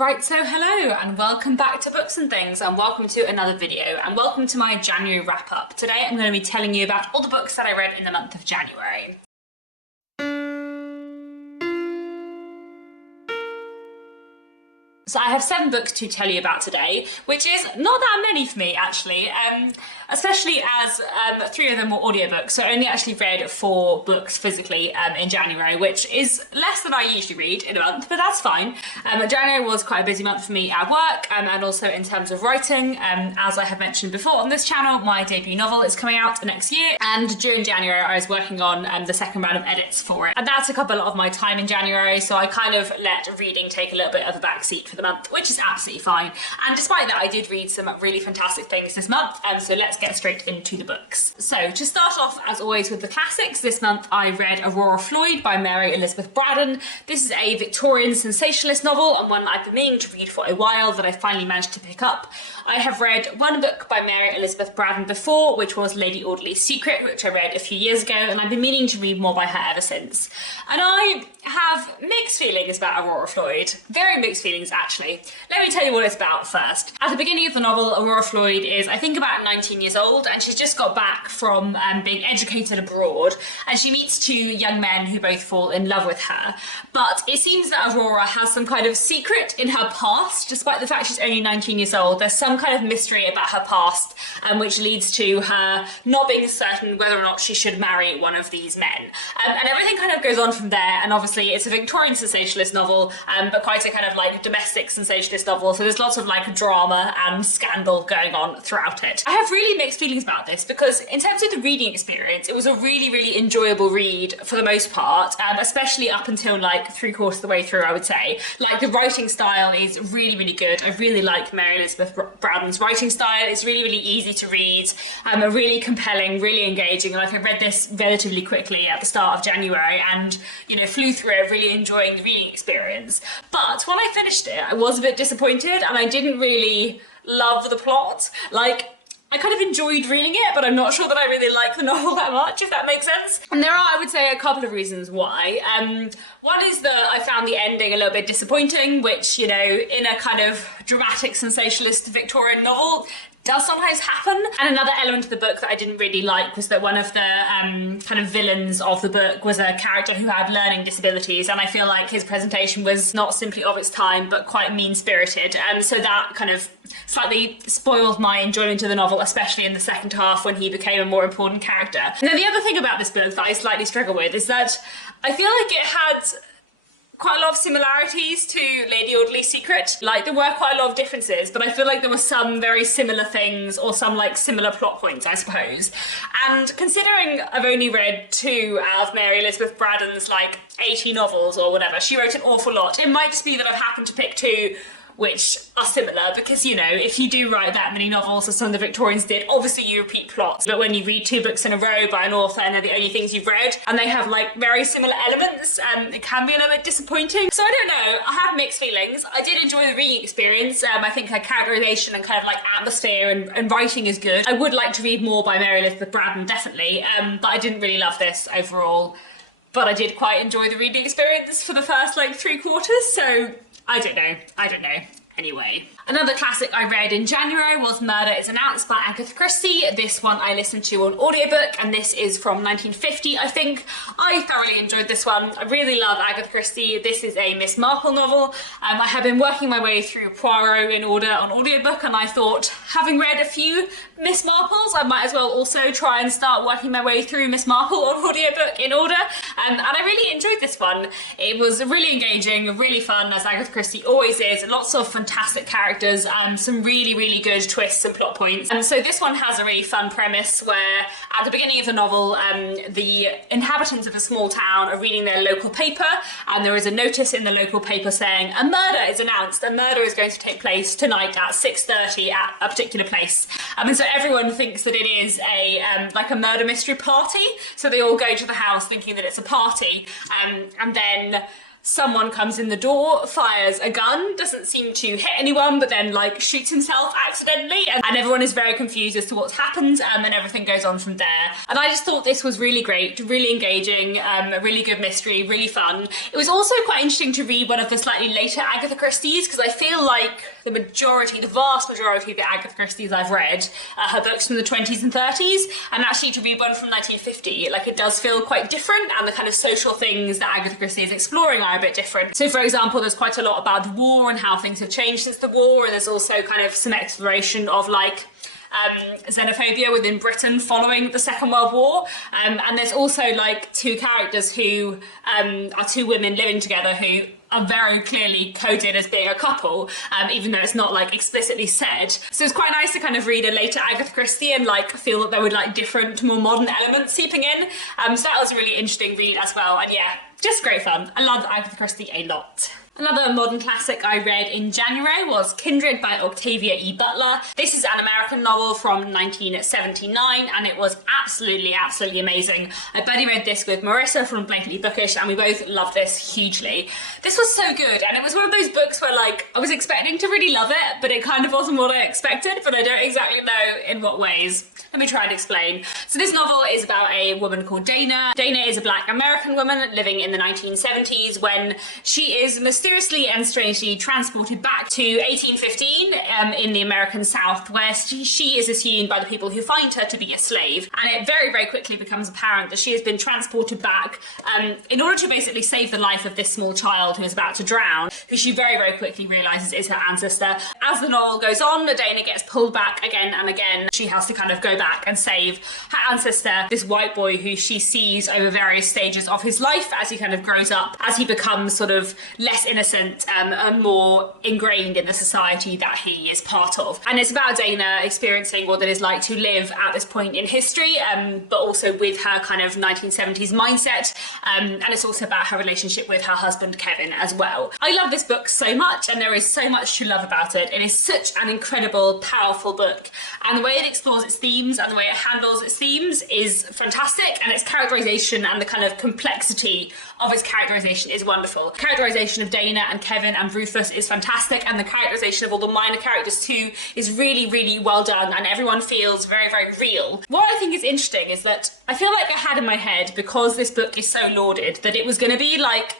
Right, so hello and welcome back to Books and Things, and welcome to another video, and welcome to my January wrap-up. Today I'm going to be telling you about all the books that I read in the month of January. So I have 7 books to tell you about today, which is not that many for me actually, especially as 3 of them were audiobooks. So I only actually read 4 books physically in January, which is less than I usually read in a month, but that's fine. January was quite a busy month for me at work and also in terms of writing. As I have mentioned before on this channel, my debut novel is coming out next year, and during January I was working on the second round of edits for it. And that took up a lot of my time in January, so I kind of let reading take a little bit of a backseat for the month, which is absolutely fine. And despite that, I did read some really fantastic things this month, so let's get straight into the books. So to start off, as always, with the classics, this month I read Aurora Floyd by Mary Elizabeth Braddon. This is a Victorian sensationalist novel, and one I've been meaning to read for a while that I finally managed to pick up. I have read one book by Mary Elizabeth Braddon before, which was Lady Audley's Secret, which I read a few years ago, and I've been meaning to read more by her ever since. And I have mixed feelings about Aurora Floyd. Very mixed feelings, actually. Let me tell you what it's about first. At the beginning of the novel, Aurora Floyd is, I think, about 19 years old, and she's just got back from being educated abroad, and she meets 2 young men who both fall in love with her. But it seems that Aurora has some kind of secret in her past, despite the fact she's only 19 years old. There's some kind of mystery about her past, which leads to her not being certain whether or not she should marry one of these men. And everything kind of goes on from there, and obviously it's a Victorian sensationalist novel, but quite a kind of like domestic sensationalist novel, so there's lots of like drama and scandal going on throughout it. I have really mixed feelings about this because in terms of the reading experience, it was a really enjoyable read for the most part, especially up until like 3/4 of the way through, I would say. Like, the writing style is really good. I really like Mary Elizabeth Braddon's writing style. It's really easy to read, really compelling, really engaging. Like, I read this relatively quickly at the start of January and, you know, flew through it, really enjoying the reading experience. But when I finished it, I was a bit disappointed, and I didn't really love the plot. Like, I kind of enjoyed reading it, but I'm not sure that I really like the novel that much, if that makes sense. And there are, I would say, a couple of reasons why. One is that I found the ending a little bit disappointing, which, you know, in a kind of dramatic sensationalist Victorian novel, does sometimes happen. And another element of the book that I didn't really like was that one of the kind of villains of the book was a character who had learning disabilities, and I feel like his presentation was not simply of its time, but quite mean-spirited. So that kind of slightly spoiled my enjoyment of the novel, especially in the second half when he became a more important character. And then the other thing about this book that I slightly struggle with is that I feel like it had quite a lot of similarities to Lady Audley's Secret. Like, there were quite a lot of differences, but I feel like there were some very similar things, or some like similar plot points, I suppose. And considering I've only read 2 out of Mary Elizabeth Braddon's like 80 novels or whatever, she wrote an awful lot. It might just be that I've happened to pick 2 which are similar, because, you know, if you do write that many novels as some of the Victorians did, obviously you repeat plots. But when you read 2 books in a row by an author and they're the only things you've read, and they have like very similar elements, it can be a little bit disappointing. So I don't know, I have mixed feelings. I did enjoy the reading experience. I think her characterization and kind of like atmosphere and writing is good. I would like to read more by Mary Elizabeth Braddon, definitely, but I didn't really love this overall. But I did quite enjoy the reading experience for the first like 3/4, so I don't know. Anyway. Another classic I read in January was Murder is Announced by Agatha Christie. This one I listened to on audiobook, and this is from 1950, I think. I thoroughly enjoyed this one. I really love Agatha Christie. This is a Miss Marple novel. I have been working my way through Poirot in order on audiobook, and I thought, having read a few Miss Marples, I might as well also try and start working my way through Miss Marple on audiobook in order. And I really enjoyed this one. It was really engaging, really fun, as Agatha Christie always is. Lots of fantastic characters and some really good twists and plot points. And so this one has a really fun premise where at the beginning of the novel, the inhabitants of a small town are reading their local paper, and there is a notice in the local paper saying a murder is announced. A murder is going to take place tonight at 6:30 at a particular place. And so everyone thinks that it is like a murder mystery party. So they all go to the house thinking that it's a party, and then someone comes in the door, fires a gun, doesn't seem to hit anyone, but then like shoots himself accidentally, and everyone is very confused as to what's happened, and everything goes on from there. And I just thought this was really great, really engaging, a really good mystery, really fun. It was also quite interesting to read one of the slightly later Agatha Christie's, because I feel like the vast majority of the Agatha Christie's I've read are her books from the 20s and 30s, and actually to read one from 1950, like, it does feel quite different, and the kind of social things that Agatha Christie is exploring are a bit different. So for example, there's quite a lot about the war and how things have changed since the war, and there's also kind of some exploration of like xenophobia within Britain following the Second World War, and there's also like two characters who are two women living together who are very clearly coded as being a couple, even though it's not like explicitly said. So it's quite nice to kind of read a later Agatha Christie and like feel that there were like different, more modern elements seeping in. So that was a really interesting read as well, and yeah, just great fun. I love Agatha Christie a lot. Another modern classic I read in January was Kindred by Octavia E. Butler. This is an American novel from 1979, and it was absolutely amazing. I buddy read this with Marissa from Blatantly Bookish, and we both loved this hugely. This was so good, and it was one of those books where like I was expecting to really love it, but it kind of wasn't what I expected, but I don't exactly know in what ways. Let me try and explain. So this novel is about a woman called Dana. Dana is a black American woman living in the 1970s when she is mysteriously and strangely transported back to 1815 in the American South, where she is assumed by the people who find her to be a slave. And it very quickly becomes apparent that she has been transported back in order to basically save the life of this small child who is about to drown, who she very quickly realises is her ancestor. As the novel goes on, Dana gets pulled back again and again. She has to kind of go back and save her ancestor, this white boy who she sees over various stages of his life as he kind of grows up, as he becomes sort of less innocent and more ingrained in the society that he is part of. And it's about Dana experiencing what it is like to live at this point in history, but also with her kind of 1970s mindset, and it's also about her relationship with her husband Kevin as well. I love this book so much, and there is so much to love about it. It is such an incredible, powerful book, and the way it explores its themes and the way it handles its themes is fantastic, and its characterization and the kind of complexity of its characterization is wonderful. Characterization of Dana and Kevin and Rufus is fantastic, and the characterization of all the minor characters too is really well done, and everyone feels very real. What I think is interesting is that I feel like I had in my head, because this book is so lauded, that it was going to be like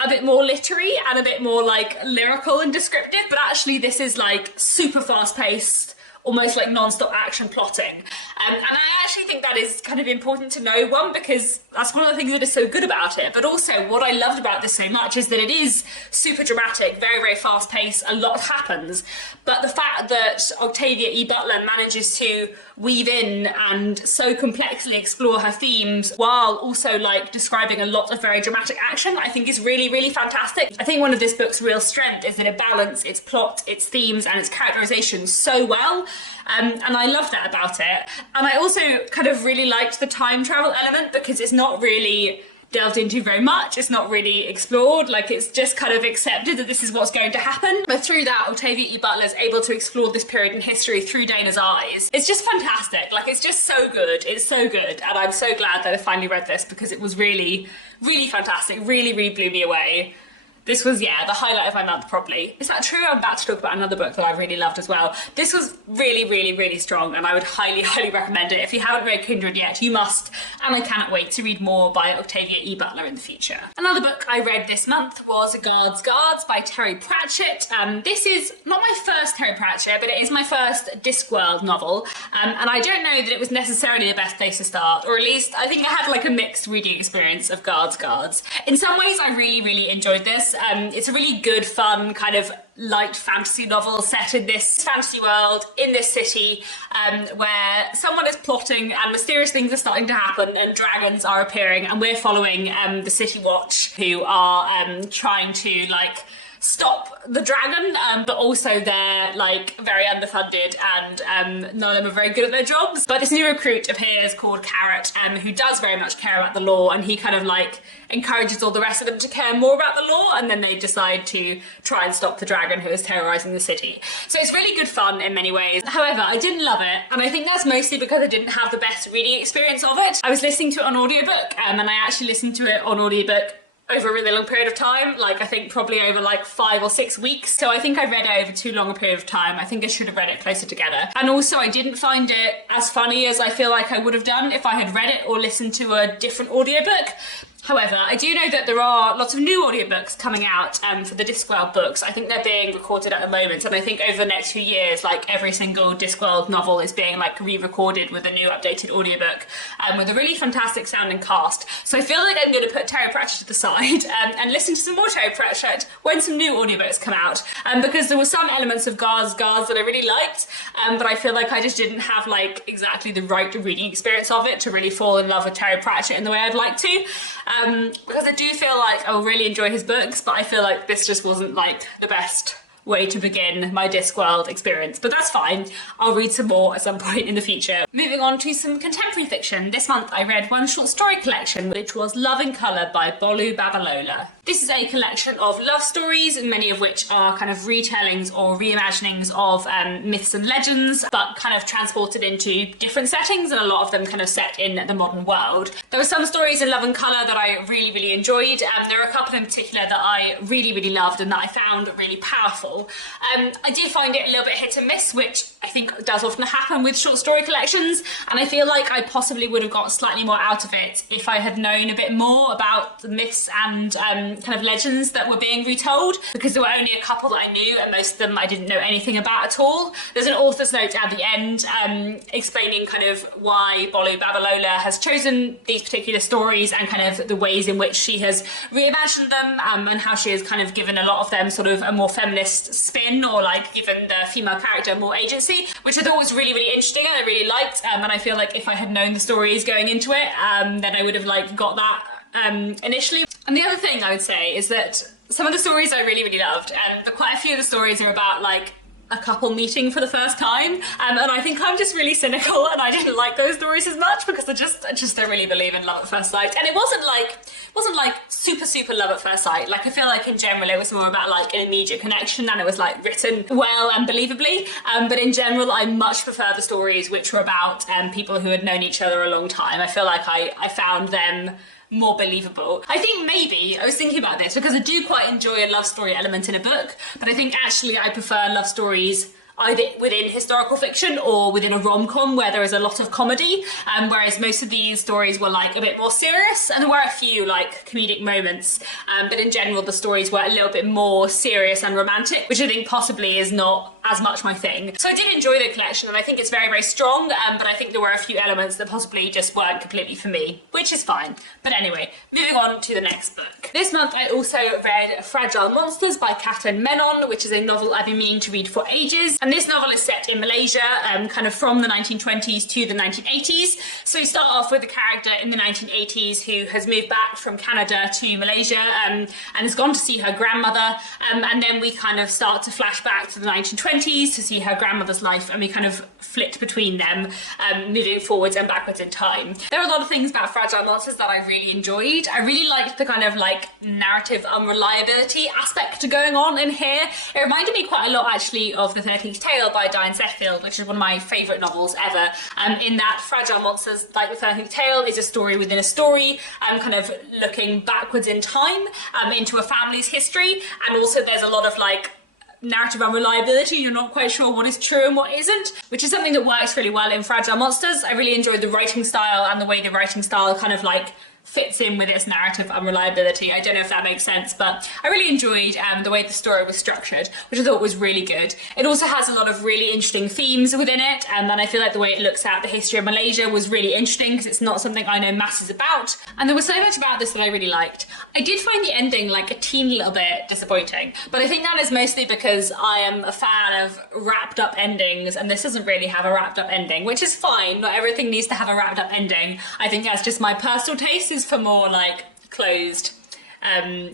a bit more literary and a bit more like lyrical and descriptive, but actually this is like super fast-paced, almost like non-stop action plotting. And I actually think that is kind of important to know, one, because that's one of the things that is so good about it, but also what I loved about this so much is that it is super dramatic, very fast-paced, a lot happens, but the fact that Octavia E. Butler manages to weave in and so complexly explore her themes while also like describing a lot of very dramatic action, I think is really fantastic. I think one of this book's real strength is that it balances its plot, its themes, and its characterization so well. And I love that about it. And I also kind of really liked the time travel element, because it's not really delved into very much, it's not really explored, like it's just kind of accepted that this is what's going to happen. But through that, Octavia E. Butler is able to explore this period in history through Dana's eyes. It's just fantastic, like it's just so good, it's so good, and I'm so glad that I finally read this, because it was really fantastic, really blew me away. This was, yeah, the highlight of my month, probably. Is that true? I'm about to talk about another book that I really loved as well. This was really strong, and I would highly recommend it. If you haven't read Kindred yet, you must, and I cannot wait to read more by Octavia E. Butler in the future. Another book I read this month was Guards by Terry Pratchett. This is not my first Terry Pratchett, but it is my first Discworld novel, and I don't know that it was necessarily the best place to start, or at least I think I had like a mixed reading experience of Guards. In some ways, I really enjoyed this. It's a really good, fun, kind of light fantasy novel set in this fantasy world, in this city, where someone is plotting and mysterious things are starting to happen and dragons are appearing, and we're following the City Watch, who are trying to like stop the dragon, but also they're like very underfunded, and none of them are very good at their jobs. But this new recruit appears called Carrot, who does very much care about the law, and he kind of like encourages all the rest of them to care more about the law, and then they decide to try and stop the dragon who is terrorizing the city. So it's really good fun in many ways. However, I didn't love it, and I think that's mostly because I didn't have the best reading experience of it. I was listening to it on audiobook, and I actually listened to it on audiobook over a really long period of time, like I think probably over like 5 or 6 weeks. So I think I read it over too long a period of time. I think I should have read it closer together. And also I didn't find it as funny as I feel like I would have done if I had read it or listened to a different audiobook. However, I do know that there are lots of new audiobooks coming out for the Discworld books. I think they're being recorded at the moment, and I think over the next few years, like every single Discworld novel is being like re-recorded with a new updated audiobook with a really fantastic sounding cast. So I feel like I'm going to put Terry Pratchett to the side and listen to some more Terry Pratchett when some new audiobooks come out, because there were some elements of Guards that I really liked, but I feel like I just didn't have like exactly the right reading experience of it to really fall in love with Terry Pratchett in the way I'd like to. Because I do feel like I'll really enjoy his books, but I feel like this just wasn't like the best way to begin my Discworld experience, but that's fine. I'll read some more at some point in the future. Moving on to some contemporary fiction. This month I read one short story collection, which was Love in Colour by Bolu Babalola. This is a collection of love stories, many of which are kind of retellings or reimaginings of myths and legends, but kind of transported into different settings, and a lot of them kind of set in the modern world. There were some stories in Love in Colour that I really, really enjoyed. There were a couple in particular that I really, really loved and that I found really powerful. I do find it a little bit hit and miss, which I think does often happen with short story collections, and I feel like I possibly would have got slightly more out of it if I had known a bit more about the myths and kind of legends that were being retold, because there were only a couple that I knew and most of them I didn't know anything about at all. There's an author's note at the end explaining kind of why Bolu Babalola has chosen these particular stories and kind of the ways in which she has reimagined them, and how she has kind of given a lot of them sort of a more feminist spin, or like given the female character more agency, which I thought was really, really interesting and I really liked, and I feel like if I had known the stories going into it, then I would have like got that initially. And the other thing I would say is that some of the stories I really, really loved, but quite a few of the stories are about like a couple meeting for the first time, and I think I'm just really cynical and I didn't like those stories as much because I just don't really believe in love at first sight. And it wasn't like super love at first sight. Like I feel like in general it was more about like an immediate connection, and it was like written well and believably, but in general I much prefer the stories which were about people who had known each other a long time. I feel like I found them more believable. I think maybe, I was thinking about this because I do quite enjoy a love story element in a book, but I think actually I prefer love stories either within historical fiction or within a rom-com where there is a lot of comedy, whereas most of these stories were like a bit more serious, and there were a few like comedic moments, but in general the stories were a little bit more serious and romantic, which I think possibly is not as much my thing. So I did enjoy the collection and I think it's very, very strong, but I think there were a few elements that possibly just weren't completely for me, which is fine. But anyway, moving on to the next book. This month I also read Fragile Monsters by Catherine Menon, which is a novel I've been meaning to read for ages. And this novel is set in Malaysia, kind of from the 1920s to the 1980s. So we start off with a character in the 1980s who has moved back from Canada to Malaysia and has gone to see her grandmother. And then we kind of start to flash back to the 1920s to see her grandmother's life, and we kind of flit between them, moving forwards and backwards in time. There are a lot of things about Fragile Monsters that I really enjoyed. I really liked the kind of like narrative unreliability aspect going on in here. It reminded me quite a lot actually of The 13th Tale by Diane Zetfield, which is one of my favourite novels ever, in that Fragile Monsters, like The 13th Tale, is a story within a story, kind of looking backwards in time into a family's history, and also there's a lot of like narrative unreliability. You're not quite sure what is true and what isn't, which is something that works really well in Fragile Monsters. I really enjoyed the writing style and the way the writing style kind of like fits in with its narrative unreliability. I don't know if that makes sense, but I really enjoyed the way the story was structured, which I thought was really good. It also has a lot of really interesting themes within it, and I feel like the way it looks at the history of Malaysia was really interesting because it's not something I know masses about, and there was so much about this that I really liked. I did find the ending like a teeny little bit disappointing, but I think that is mostly because I am a fan of wrapped up endings, and this doesn't really have a wrapped up ending, which is fine. Not everything needs to have a wrapped up ending. I think that's just my personal taste is for more like closed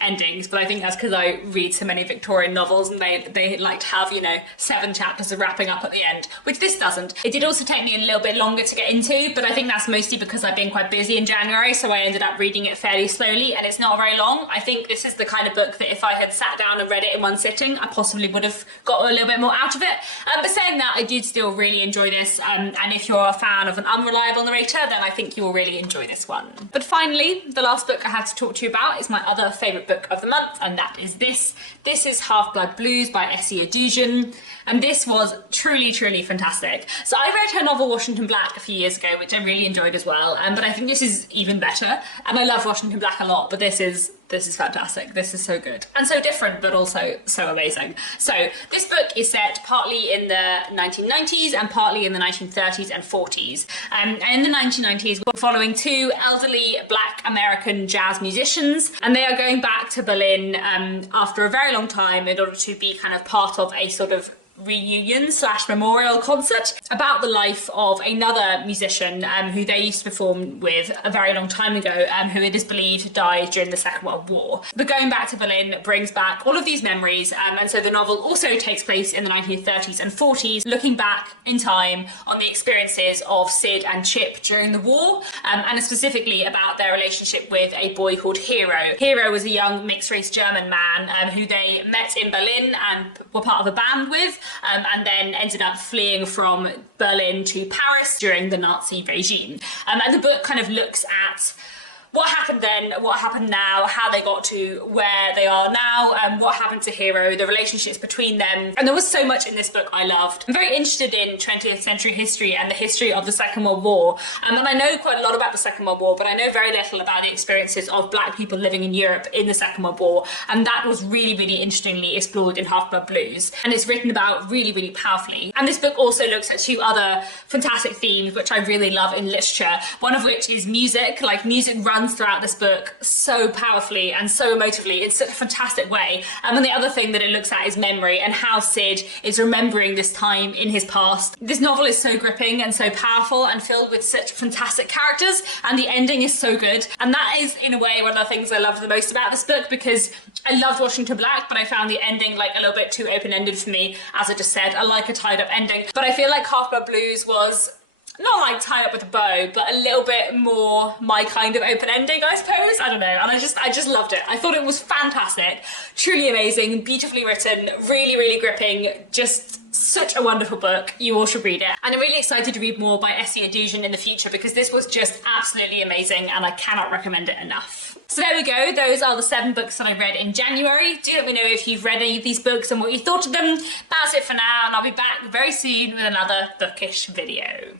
endings, but I think that's because I read so many Victorian novels and they like to have, you know, 7 chapters of wrapping up at the end, which this doesn't. It did also take me a little bit longer to get into, but I think that's mostly because I've been quite busy in January, so I ended up reading it fairly slowly, and it's not very long. I think this is the kind of book that if I had sat down and read it in one sitting, I possibly would have got a little bit more out of it. But saying that, I did still really enjoy this, and if you're a fan of an unreliable narrator, then I think you'll really enjoy this one. But finally, the last book I have to talk to you about is my other other favourite book of the month, and that is this. This is Half-Blood Blues by Essie Adugin, and this was truly, truly fantastic. So I read her novel Washington Black a few years ago, which I really enjoyed as well, but I think this is even better. And I love Washington Black a lot, but this is fantastic. This is so good and so different, but also so amazing. So this book is set partly in the 1990s and partly in the 1930s and 40s. And in the 1990s, we're following two elderly Black American jazz musicians, and they are going back to Berlin after a very long time in order to be kind of part of a sort of reunion / memorial concert about the life of another musician who they used to perform with a very long time ago, who it is believed died during the Second World War. But going back to Berlin brings back all of these memories, and so the novel also takes place in the 1930s and 40s, looking back in time on the experiences of Sid and Chip during the war, and specifically about their relationship with a boy called Hero. Hero was a young mixed-race German man who they met in Berlin and were part of a band with, and then ended up fleeing from Berlin to Paris during the Nazi regime. And the book kind of looks at what happened then, what happened now, how they got to where they are now, and what happened to Hero, the relationships between them. And there was so much in this book I loved. I'm very interested in 20th century history and the history of the Second World War. And I know quite a lot about the Second World War, but I know very little about the experiences of Black people living in Europe in the Second World War. And that was really, really interestingly explored in Half-Blood Blues. And it's written about really, really powerfully. And this book also looks at two other fantastic themes, which I really love in literature. One of which is music. Like, music runs throughout this book so powerfully and so emotively in such a fantastic way. And the other thing that it looks at is memory and how Sid is remembering this time in his past. This novel is so gripping and so powerful and filled with such fantastic characters, and the ending is so good. And that is, in a way, one of the things I loved the most about this book, because I loved Washington Black, but I found the ending like a little bit too open-ended for me. As I just said, I like a tied-up ending, but I feel like Half-Blood Blues was not like tied up with a bow, but a little bit more my kind of open ending, I suppose. I don't know. And I just loved it. I thought it was fantastic, truly amazing, beautifully written, really, really gripping, just such a wonderful book. You all should read it. And I'm really excited to read more by Essie Adugin in the future, because this was just absolutely amazing and I cannot recommend it enough. So there we go. Those are the 7 books that I read in January. Do let me know if you've read any of these books and what you thought of them. That's it for now, and I'll be back very soon with another bookish video.